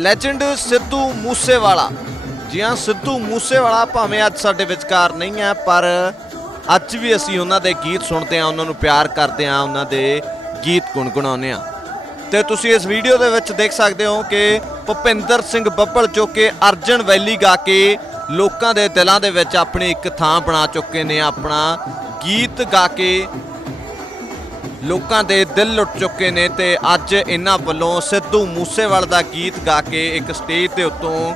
Legend Sidhu Moosewala ji ਹਾਂ ਸਿੱਧੂ ਮੂਸੇਵਾਲਾ ਭਾਵੇਂ ਅੱਜ ਸਾਡੇ ਵਿਚਕਾਰ ਨਹੀਂ ਹੈ, ਪਰ ਅੱਜ ਵੀ ਅਸੀਂ ਉਹਨਾਂ ਦੇ ਗੀਤ ਸੁਣਦੇ ਹਾਂ, ਉਹਨਾਂ ਨੂੰ ਪਿਆਰ ਕਰਦੇ ਹਾਂ, ਉਹਨਾਂ ਦੇ ਗੀਤ ਗੁੰਗੁਣਾਉਂਦੇ ਹਾਂ। ਤੇ ਤੁਸੀਂ ਇਸ ਵੀਡੀਓ ਦੇ ਵਿੱਚ ਦੇਖ ਸਕਦੇ ਹੋ ਕਿ ਭੁਪਿੰਦਰ ਸਿੰਘ ਬੱਬਲ ਜੋ ਕਿ ਅਰਜਨ ਵੈਲੀ ਗਾ ਕੇ ਲੋਕਾਂ ਦੇ ਦਿਲਾਂ ਦੇ ਵਿੱਚ ਆਪਣੀ ਇੱਕ ਥਾਂ ਬਣਾ ਚੁੱਕੇ ਨੇ, ਆਪਣਾ ਗੀਤ ਗਾ ਕੇ ਲੋਕਾਂ ਦੇ ਦਿਲ ਲੁੱਟ ਚੁੱਕੇ ਨੇ ਤੇ ਅੱਜ ਇਹਨਾਂ ਵੱਲੋਂ ਸਿੱਧੂ ਮੂਸੇਵਾਲ ਦਾ ਗੀਤ ਗਾ ਕੇ ਇੱਕ ਸਟੇਜ ਦੇ ਉੱਤੋਂ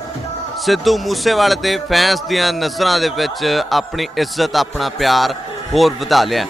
ਸਿੱਧੂ ਮੂਸੇਵਾਲੇ ਦੇ ਫੈਨਸ ਦੀਆਂ ਨਜ਼ਰਾਂ ਦੇ ਵਿੱਚ ਆਪਣੀ ਇੱਜ਼ਤ, ਆਪਣਾ ਪਿਆਰ ਹੋਰ ਵਧਾ ਲਿਆ।